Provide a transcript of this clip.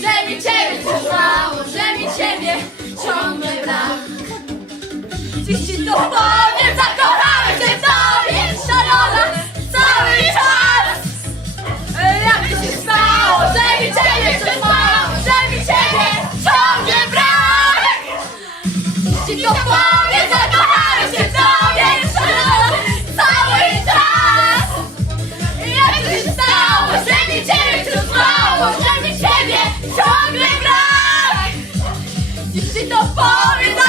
że mi ciebie też mało, że mi ciebie ciągle brak. Dziś ci to powiem, zakochałem się w tobie, szalona, cały czas. Jak to się stało, że mi ciebie też mało, że mi ciebie ciągle brak. Dziś ci to powiem, zakochałem się w tobie. Ciągle grać! Dziś to powiedz!